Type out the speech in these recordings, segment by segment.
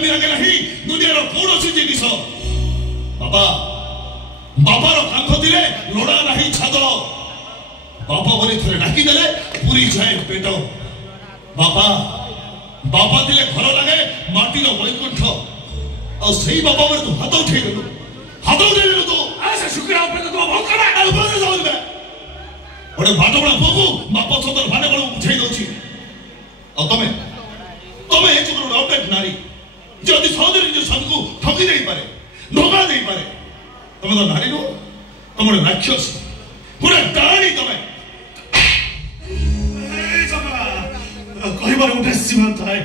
कामी लगे नहीं दुनिया रो कौनसी जिनिस बाबा बाबा रो कांध दिले लोड़ा नहीं छाद बाबा बोली थरे डाकी देले पूरी जाए पेट बाबा बाबा दिले घर लगे माटी रो वैकुंठ और सही बाबा बोले तू हाथ उठे देलु तो ऐसे शुक्र पे तो भौकड़ा और बजे जाऊ बे ओडे भाटो बड़ा बबू बापा सदर भाने बड़ा उठे दोची और तमे ए चुकर अपडेट नारी जदि सहजरे निज स्वामी को ठगी दे पारे धोखा दे पारे तमे तो नारी नो तमे राक्षस पूरा डाणी तमे ए जमा कहिबार उठे सीमांत है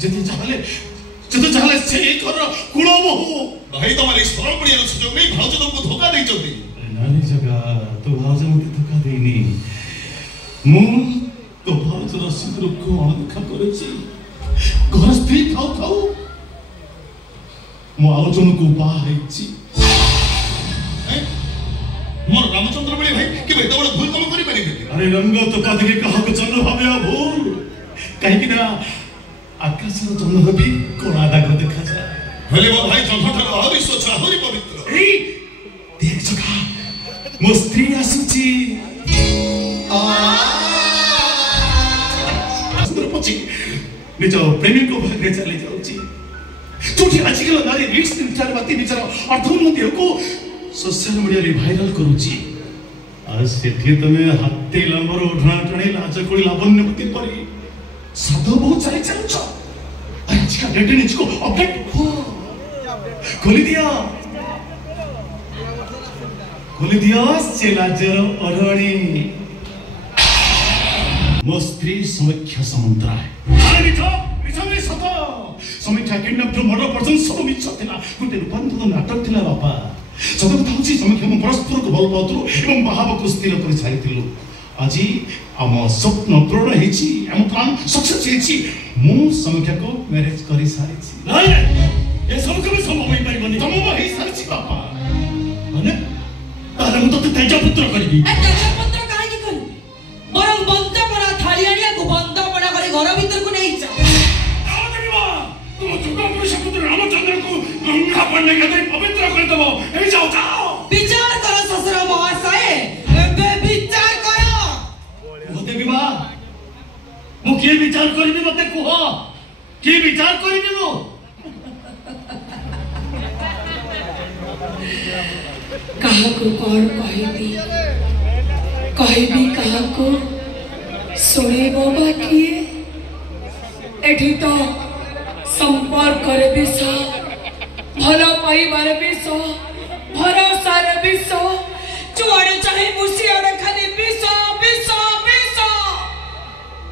जति चाहले से कर कुळो बहु भाई तुम्हारे सरल पड़िया सुजोग नहीं भाउज तुमको धोखा दे चलती नानी जगह तो भाउज मते धोखा देनी मु तो भाउज रो सिद्र को अनदेखा करेछि घर स्त्री थाउ मु आउ जन को बा हेछि मोर रामचंद्र बड़े भाई कि बेटा बड़ा भूल कम करि पारे अरे रंग तो पद के कहा को चंद्र भाबे भूल कहीं कि ना आकाश रो चंद्र भी कोना दाग देखा जाए हेले वो भाई चंद्र ठार हरि स्वच्छ हरि पवित्र ए देख जगह मो स्त्री आसुची सुंदर पची निज प्रेमी को भाग्य चले जाउची तुठी आजकल नारी रिक्स विचार बाती विचार अर्थोन्नति को सोशल मीडिया रे वायरल करूची आज सेठी तमे हाते लंबर उठना टणे लाज कोली लावण्यवती परी साधो बहुत चले चलछ आज का डेट निज को अपडेट हो खोली दिया से लाजर अरणी मो स्त्री समीक्षा समुद्र है मिछ सत समीक्षा किडनैप जो मर्डर पर्सन सब मिछ थिला गुटे रूपांतरित नाटक थिला बापा सत कथा होची समीक्षा हम परस्पर को भल पाउतु एवं बाहाव को स्थिर कर छाड़िथिलु আজি आम स्वप्न पूर्ण हेछि हम प्लान सक्सेस हेछि मु समीक्षा को मैरिज करि सारिछि नहीं ए सब कबे संभव होई परिबनी तम हे सारिछि बापा माने तारे मु तो तेज पुत्र करबी ए तेज पुत्र काहे कि कर बरं बंद पड़ा थाली आनिया को बंद पड़ा करे घर भीतर को नहीं जा आओ देबा तुम जुगा पुरुष पुत्र रामचंद्र को गंगा पड़ने के दे पवित्र कर दबो ए जाओ विचार करो ससुर महाशय बे विचार मु के विचार करबी मते कुह के विचार करबी मु कहा को कौन कहबी कहा को सुने बाबा किए एठी तो संपर्क करे विष भलो पाइबार विष भरोसार विष जुआड़े चाहे मुसियाड़े खाली विष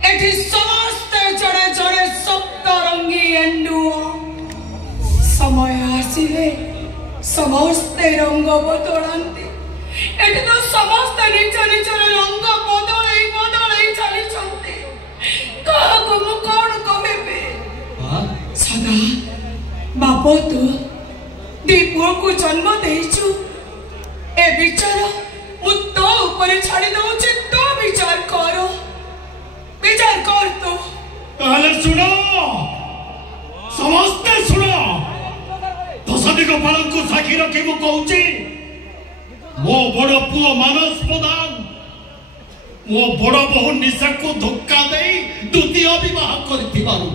एठी समस्त जड़े जड़े सप्तरंगी एंडुओ समय आसिले समस्त रंग बदलती एठी तो समस्त निज निज रंग बदलई चली कहा को मु कौन कहबे सदा बाप तू दीपुओ को जन्म देइछु ए विचार मु तो ऊपर छाड़ी दउछि तो विचार करो विचार कर तो ताले सुनो समस्त सुनो दशदी को पालन को साखी रखी मु कहूची मो बड़ पुओ मानस प्रधान मो बड़ बहु निशा को धोखा दे द्वितीय विवाह करथिबारु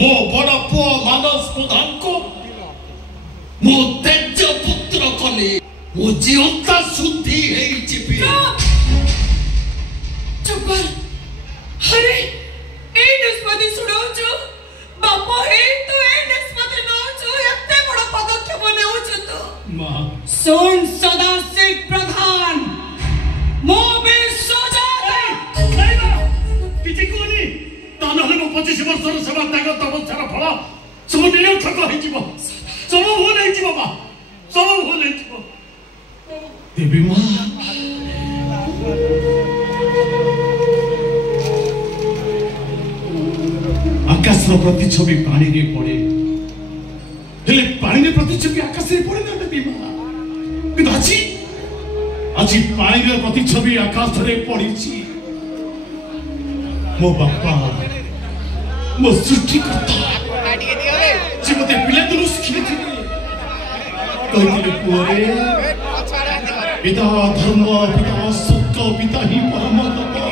मो बड़ पुओ मानस प्रधान को मो तेज पुत्र कले मो जीवता शुद्धि हेई चिपी चुप कर अरे ए निष्पत्ति सुनाउछु बापा हे तू ए निष्पत्ति नउछु एते बड़ पदक्षेप नेउछु तू मां सुन सदा से प्रधान मो बे सोजा खाइबा किछि कोनी ता नहले मो 25 वर्षर सेवा त्याग तपस्यार फल सब निरर्थक होई जीव सब भूल होई जीव बाबा सब भूल होई जीव देवी मां आकाश प्रतिच्छवि पानी रे पड़े हेले पानी रे प्रतिच्छवि आकाश रे पड़े ना बीमा कि আজি पानी रे प्रतिच्छवि आकाश रे पड़ीची मो बापा मो सृष्टि करता से मते पिला दिनु शिखिले थिले कहिले पुरे पिता धर्म पिता सत्य पिता ही परम तत्व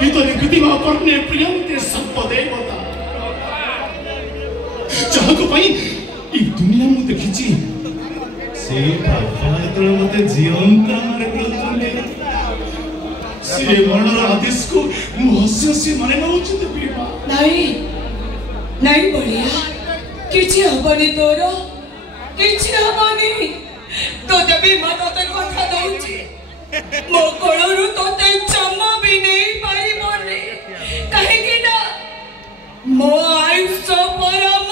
पिता कृतिमा पर्ने प्रियंते सर्व देवता जहाको पई ई दुनिया मु देखिची से बाबा तो मते जीवंत मारे दउले से मरणर आदेश को मु हसी माने नउचित पिबा नहीं बलिया किछि हबनी तोर किछि हबनी तो जबी मा तते कथा दउची मो कोळरु तते जम्मा भी नहीं पाइबोनी काहे कि ना मो आयुष परम